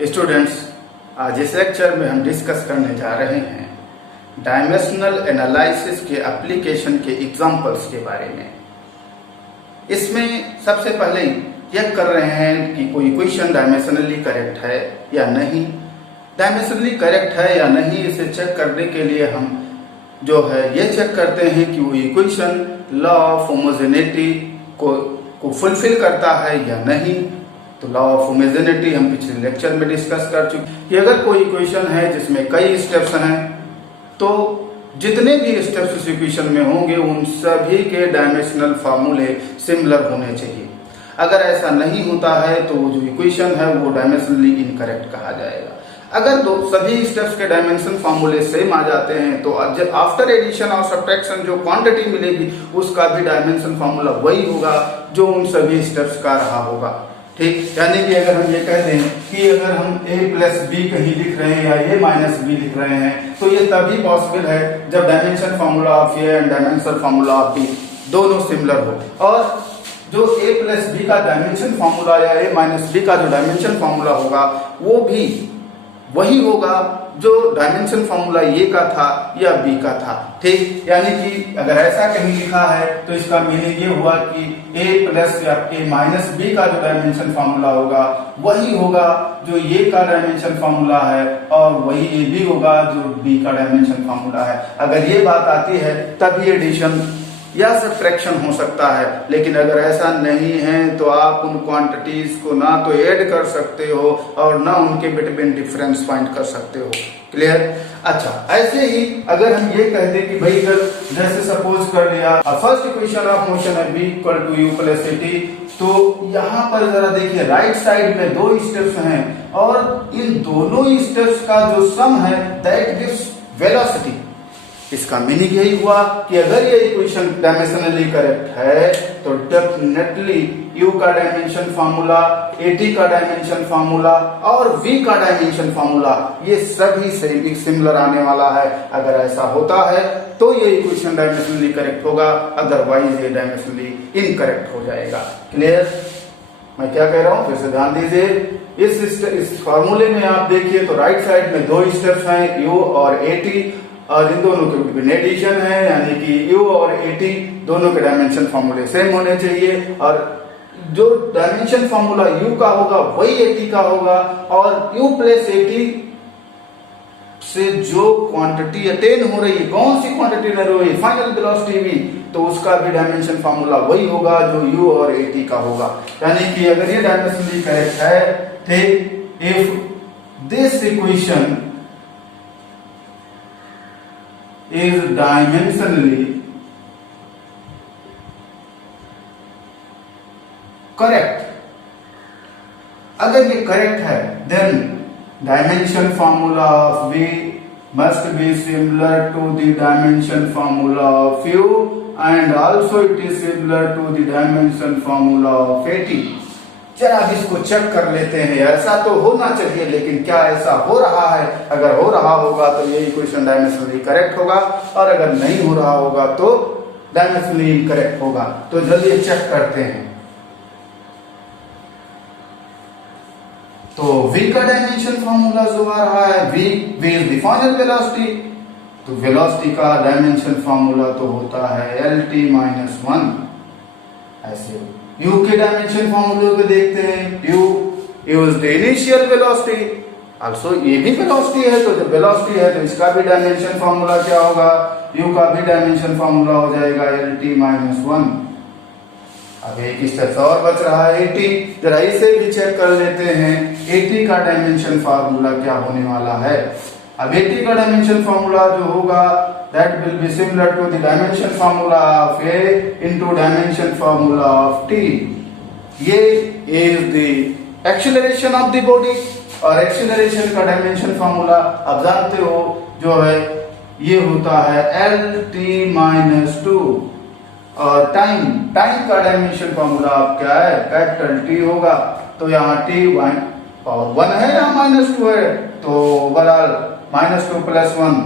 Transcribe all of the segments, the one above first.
Students, आज इस lecture में हम डिस्कस करने जा रहे हैं डायमेंशनल एनालिसिस के एप्लीकेशन के एग्जांपल्स के बारे में। इसमें सबसे पहले चेक कर रहे हैं कि कोई इक्वेशन डायमेंशनली करेक्ट है या नहीं। डायमेंशनली करेक्ट है या नहीं, इसे चेक करने के लिए हम जो है ये चेक करते हैं कि वो इक्वेशन लॉ ऑफ होमोजेनिटी को फुलफिल करता है या नहीं। तो लॉ ऑफ होमोजेनिटी हम पिछले लेक्चर में डिस्कस कर चुके कि अगर कोई इक्वेशन है जिसमें कई स्टेप्स हैं तो जितने भी स्टेप्स उस इक्वेशन में होंगे उन सभी के डायमेंशनल फार्मूले सिमिलर होने चाहिए। अगर ऐसा नहीं होता है तो वो जो इक्वेशन है वो डायमेंशनली इनकरेक्ट कहा जाएगा। अगर सभी स्टेप्स के डायमेंशन फार्मूले सेम आ जाते हैं तो जब आफ्टर एडिशन और सब्ट्रैक्शन जो क्वांटिटी मिलेगी उसका भी डायमेंशन फार्मूला वही होगा जो उन सभी स्टेप्स का रहा होगा। ठीक, यानी कि अगर हम ये कह दें कि अगर हम a प्लस बी कहीं लिख रहे हैं या a माइनस बी लिख रहे हैं तो ये तभी पॉसिबल है जब dimension formula of a and dimension formula of b दोनों सिमिलर हो। और जो a प्लस बी का डायमेंशन फार्मूला या a माइनस बी का जो डायमेंशन फार्मूला होगा वो भी वही होगा जो डायमेंशन फार्मूला ए का था या बी का था। ठीक, यानी कि अगर ऐसा कहीं लिखा है तो इसका मीनिंग ये हुआ कि a प्लस या a माइनस बी का जो डायमेंशन फार्मूला होगा वही होगा जो ए का डायमेंशन फार्मूला है और वही ए बी होगा जो बी का डायमेंशन फार्मूला है। अगर ये बात आती है तभी एडिशन या सब्ट्रैक्शन हो सकता है, लेकिन अगर ऐसा नहीं है तो आप उन क्वांटिटीज को ना तो ऐड कर सकते हो और ना उनके बिटवीन डिफरेंस फाइंड कर सकते हो। क्लियर? अच्छा, ऐसे ही अगर हम ये कह दें कि भाई अगर जैसे सपोज कर लिया फर्स्ट इक्वेशन ऑफ मोशन है b equal to u plus at, तो यहाँ पर जरा देखिए राइट साइड में दो स्टेप्स हैं और इन दोनों स्टेप्स का जो सम है दैट गिव्स वेलोसिटी। इसका मीनिंग यही हुआ कि अगर ये इक्वेशन डायमेंशनली करेक्ट है तो डेफिनेटली u का डायमेंशन फार्मूला, at का डायमेंशन फार्मूला और v का डायमेंशन फार्मूला ये सभी सिमिलर आने वाला है। अगर ऐसा होता है तो ये इक्वेशन डायमेंशनली करेक्ट होगा, अदरवाइज ये डायमेंशनली इनकरेक्ट हो जाएगा। क्लियर? मैं क्या कह रहा हूं फिर से ध्यान दीजिए। इस फार्मूले में आप देखिए तो राइट साइड में दो स्टेप्स हैं u और at और इन दोनों के बिटवीन एडिशन है, यानी कि u और at दोनों के डायमेंशन फार्मूले सेम होने चाहिए और जो डायमेंशन फार्मूला u का होगा वही at का होगा और u प्लस at से जो क्वांटिटी अटेन हो रही है, कौन सी क्वांटिटी ले रही है, फाइनल वेलोसिटी v, तो उसका भी डायमेंशन फार्मूला वही होगा जो u और at का होगा। यानी कि अगर ये डायमेंशनली करेक्ट है थे if this equation is dimensionally correct, अगर ये करेक्ट है then dimension formula of v must be similar to the dimension formula of u and also it is similar to the dimension formula of at। जरा इसको check कर लेते हैं। ऐसा तो होना चाहिए, लेकिन क्या ऐसा हो रहा है? अगर हो रहा होगा तो ये इक्वेशन डायमेंशनली करेक्ट होगा और अगर नहीं हो रहा होगा तो डायमेंशनली इनकरेक्ट होगा। तो जल्दी चेक करते हैं। तो v का डायमेंशन फॉर्मूला जो आ रहा है v is the final velocity, तो वेलोसिटी का डायमेंशन फॉर्मूला तो होता है lt-1। ऐसे u के डायमेंशन फॉर्मूले को देखते हैं। u is the initial velocity, also ये भी वेलोसिटी है, तो जब वेलोसिटी है तो इसका भी डायमेंशन फॉर्मूला क्या होगा, u का भी डायमेंशन फॉर्मूला हो जाएगा lt-1। अब एक स्टेप और बच रहा है at, जरा इसे भी चेक कर लेते हैं। at का डायमेंशन फॉर्मूला क्या होने वाला है? अब at का डायमेंशन फॉर्मूला जो होगा that will be similar to the dimension formula of a into dimension formula of t। ये is the acceleration of the body और acceleration का डायमेंशन फॉर्मूला आप जानते हो जो है ये होता है lt-2 और टाइम का डायमेंशन फॉर्मूला आप क्या है, कैपिटल T होगा। तो यहाँ t पावर 1 है या -2 है, तो ओवरऑल -2 + 1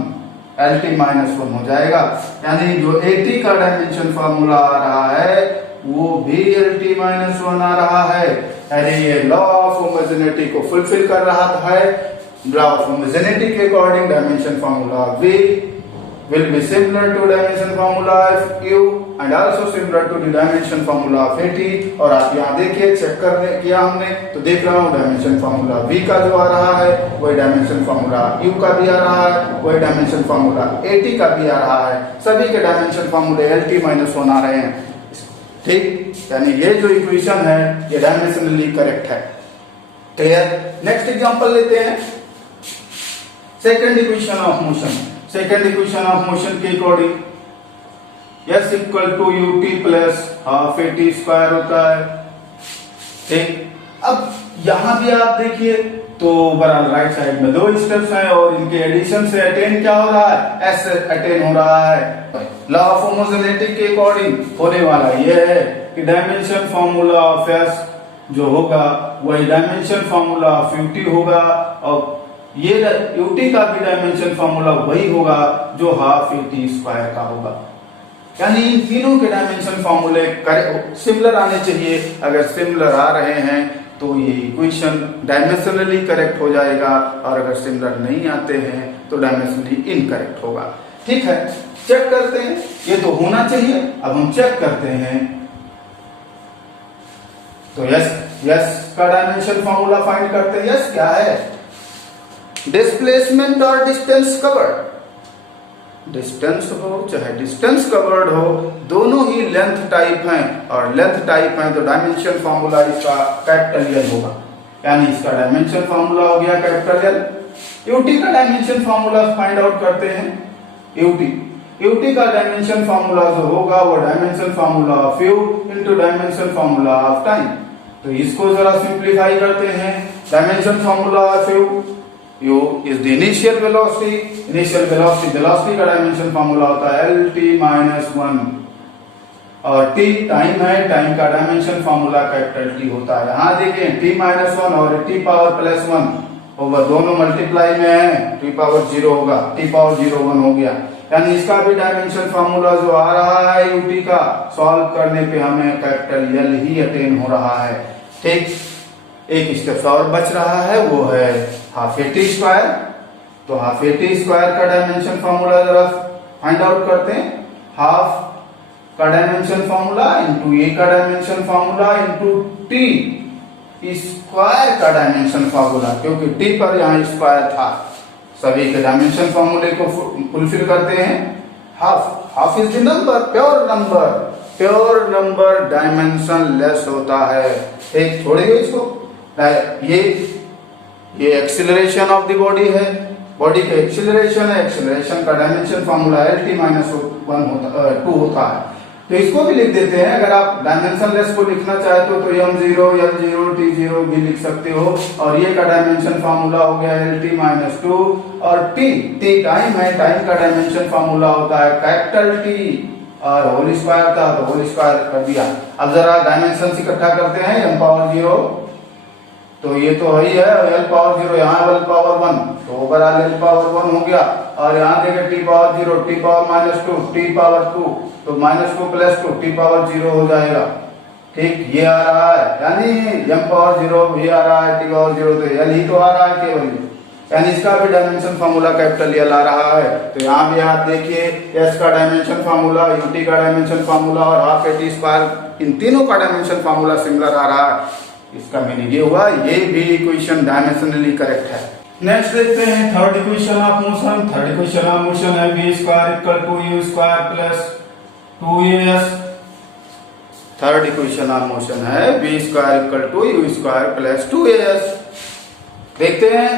lt-1 हो जाएगा। यानी जो at का डायमेंशन फॉर्मूला आ रहा है वो भी lt-1 आ रहा है। यानी ये लॉ ऑफ होमोजेनिटी को फुलफिल कर रहा है। लॉ ऑफ होमोजेनिटी के according dimension formula V will be similar to dimension formula of U and also similar to the dimension formula of AT। और आप यहाँ देखिए, चेक करने किया हमने तो देख रहा हूँ डायमेंशन फार्मूला V का जो आ रहा है वही डायमेंशन फार्मूला U का भी आ रहा है, वही डायमेंशन फार्मूला AT का भी आ रहा है। सभी के डायमेंशन फार्मूले LT-1 आ रहे हैं। ठीक, यानी ये जो इक्वेशन है ये डायमेंशनली करेक्ट है। क्लियर? नेक्स्ट एग्जांपल लेते हैं, second equation of motion. Second equation of motion के according S equal to ut plus half AT square होता है। ठीक, अब यहां भी आप देखिए तो बराबर राइट साइड में दो स्टेप्स हैं और इनके एडिशन से अटेन क्या हो रहा है? S अटेन हो रहा है। लॉ ऑफ होमोजेनिटी के अकॉर्डिंग होने वाला यह है कि डायमेंशन फार्मूला ऑफ S जो होगा वही डायमेंशन फार्मूला ऑफ ut होगा और ये ut का भी डायमेंशन फार्मूला वही होगा जो हाफ AT स्क्वायर का होगा। यानी इन तीनों के डायमेंशन फार्मूले सिमिलर आने चाहिए। अगर सिमिलर आ रहे हैं तो ये इक्वेशन डायमेंशनली करेक्ट हो जाएगा और अगर सिमिलर नहीं आते हैं तो डायमेंशनली इनकरेक्ट होगा। ठीक है, चेक करते हैं। ये तो होना चाहिए, अब हम चेक करते हैं। तो यस का डायमेंशन फार्मूला फाइंड करते हैं। यस क्या है? डिस्प्लेसमेंट और डिस्टेंस कवर्ड। डिस्टेंस हो चाहे डिस्टेंस कवर्ड हो, दोनों ही लेंथ टाइप हैं और लेंथ टाइप हैं तो डायमेंशन फार्मूला इसका कैपिटल L होगा। यानी इसका डायमेंशन फार्मूला हो गया कैपिटल L। ut का डायमेंशन फार्मूला फाइंड आउट करते हैं। ut का डायमेंशन फार्मूला जो होगा वो dimension formula of u into dimension formula of time. तो इसको जरा सिंप्लीफाई करते हैं। Dimension formula of u is the initial velocity। initial velocity का डायमेंशन फार्मूला होता है LT-1 और t टाइम है, टाइम का डायमेंशन फार्मूला कैपिटल T होता है। यहाँ देखिए t-1 और t⁻+1 ओवर दोनों मल्टीप्लाई में है, t⁻0 होगा, t⁻01 हो गया। यानी इसका भी डायमेंशन फार्मूला जो आ रहा है ut का सॉल्व करने पे हमें कैपिटल L ही अटेन हो रहा है। ठीक, एक स्टेप और बच रहा है, वो है हाफ AT स्क्वायर। तो हाफ AT स्क्वायर का डायमेंशन फार्मूला जरा फाइंड आउट करते हैं। हाफ का डायमेंशन फार्मूला इंटू A का dimension formula into T square का डायमेंशन फार्मूला, क्योंकि T पर यहाँ स्क्वायर था। सभी के डायमेंशन फार्मूले को फुलफिल करते हैं। Half is the number, pure number dimension less होता है। एक छोड़िए इसको, ये एक्सीलरेशन ऑफ द बॉडी है, बॉडी का एक्सीलरेशन है। एक्सीलरेशन का डायमेंशन फार्मूला LT-2 होता है। तो इसको भी लिख देते हैं। अगर आप डायमेंशन लेस को लिखना चाहते हो तो m0 L0 T0 भी लिख सकते हो। और ये का डायमेंशन फार्मूला हो गया LT-2 और T टाइम है, टाइम का डायमेंशन फार्मूला होता है कैपिटल T और होल स्क्वायर था तो होल स्क्वायर कर दिया। अब जरा डायमेंशन इकट्ठा करते हैं। m⁻0 तो ये तो ही है, L⁻0 यहाँ L⁻1 तो ओवरऑल L⁻1 हो गया। और यहाँ देखें t⁻0 t⁻−2 t⁻2 तो -2 + 2 t⁻0 हो जाएगा। ठीक, ये आ रहा है, यानी m⁻0 भी आ रहा है, t⁻0 तो L ही तो आ रहा है केवल, यानी इसका भी डायमेंशन फार्मूला कैपिटल L आ रहा है। तो यहाँ भी आप देखिए S का डायमेंशन फार्मूला, ut का डायमेंशन फार्मूला और हाफ AT स्क्वायर, इन तीनों का डायमेंशन फार्मूला सिमिलर आ रहा है। इसका मीनिंग ये हुआ ये भी इक्वेशन डायमेंशनली करेक्ट है। नेक्स्ट देखते हैं third equation of motion. Third equation of motion है v square equal to u square plus 2as। Third equation of motion है v square equal to u square plus 2as। देखते हैं,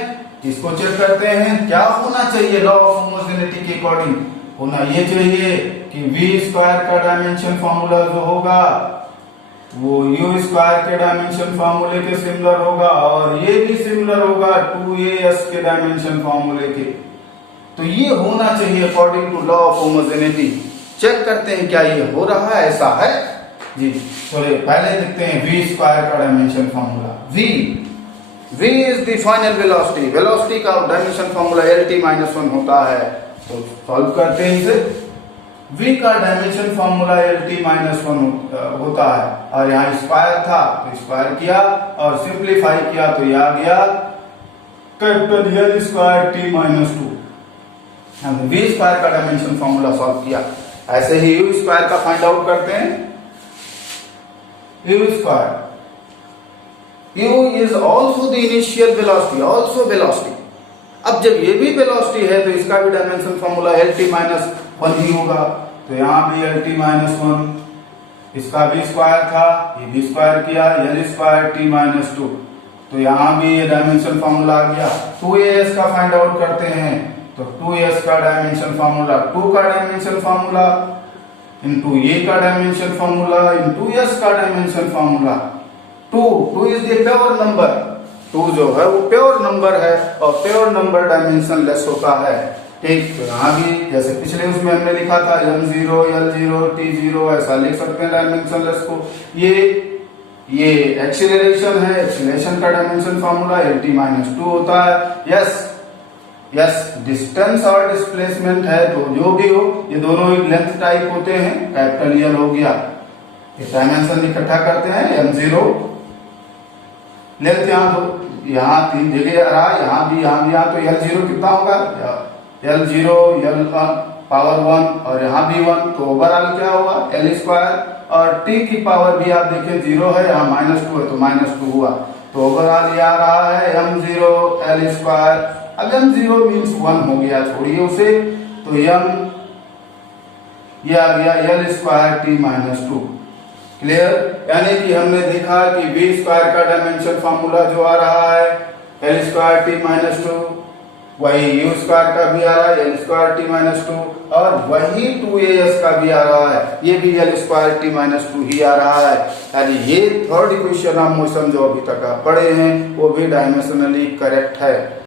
इसको check करते हैं क्या होना चाहिए। लॉ ऑफ होमोजेनिटी के अकॉर्डिंग होना ये चाहिए कि v स्क्वायर का डायमेंशन फार्मूला जो होगा वो u स्क्वायर के डायमेंशन फार्मूले के सिमिलर होगा और ये भी सिमिलर होगा 2as के डायमेंशन फार्मूले के। तो ये होना चाहिए according to law of homogeneity. Check करते हैं क्या ये हो रहा है, ऐसा है जी। चलिए पहले देखते हैं v स्क्वायर का dimension formula. v is the final velocity, velocity का डायमेंशन फार्मूला LT-1 होता है। तो सॉल्व करते हैं इसे। v का dimension formula L T minus one होता है, और यहाँ स्क्वायर था तो स्क्वायर किया और सिंप्लीफाई किया तो यह आ गया capital L square T minus two. हमने v स्क्वायर का डायमेंशन फॉर्मूला सॉल्व किया। ऐसे ही u स्क्वायर का फाइंड आउट करते हैं। u square, u is also the initial velocity, also velocity. अब जब ये भी वेलोसिटी है तो इसका भी dimension formula L T minus one ही होगा। तो यहाँ भी एल टी माइनस वन, इसका भी स्क्वायर था, ये भी स्क्वायर किया, L square T minus to. तो यहाँ भी ये डायमेंशन फॉर्मूला आ गया। 2as का फाइंड आउट करते हैं तो 2s का डायमेंशन फॉर्मूला, 2 का डायमेंशन फॉर्मूला इंटू ए का डायमेंशन फॉर्मूला इंटू एस का dimension formula. 2 is the pure number, 2 जो है वो प्योर नंबर है और प्योर नंबर डायमेंशन लेस होता है। ठीक, तो यहाँ भी जैसे पिछले उसमें हमने लिखा था m0, l0, t0, ऐसा लिख सकते हैं डायमेंशन लेस को। ये एक्सीलरेशन है, एक्सीलरेशन का dimension formula L T minus to होता है। यस डिस्टेंस और डिस्प्लेसमेंट है तो जो भी हो ये दोनों एक लेंथ टाइप होते हैं। कैपिटल एल हो गया, ये डायमेंशन इकट्ठा करते हैं m0, लेंथ यहाँ 3 जगह आ रहा है, यहाँ भी यहाँ तो l0 कितना होगा, l0 l पावर 1 और यहाँ भी 1, तो ओवरऑल क्या होगा l स्क्वायर, और t की पावर भी आप देखें 0 है, यहाँ -2 है तो -2 हुआ। तो ओवरऑल ये आ रहा है m0 l स्क्वायर। अब m0 मीन्स 1 हो गया, छोड़िए उसे, तो ये आ गया l square t minus to. Clear, यानी कि हमने देखा कि v स्क्वायर का डायमेंशन फॉर्मूला जो आ रहा है l square t minus to, वही u स्क्वायर का भी आ रहा है l square t minus to, और वही 2as का भी आ रहा है, ये भी l square t minus two ही आ रहा है। यानी ये थर्ड इक्वेशन ऑफ मोशन जो अभी तक आप पढ़े हैं वो भी डायमेंशनली करेक्ट है।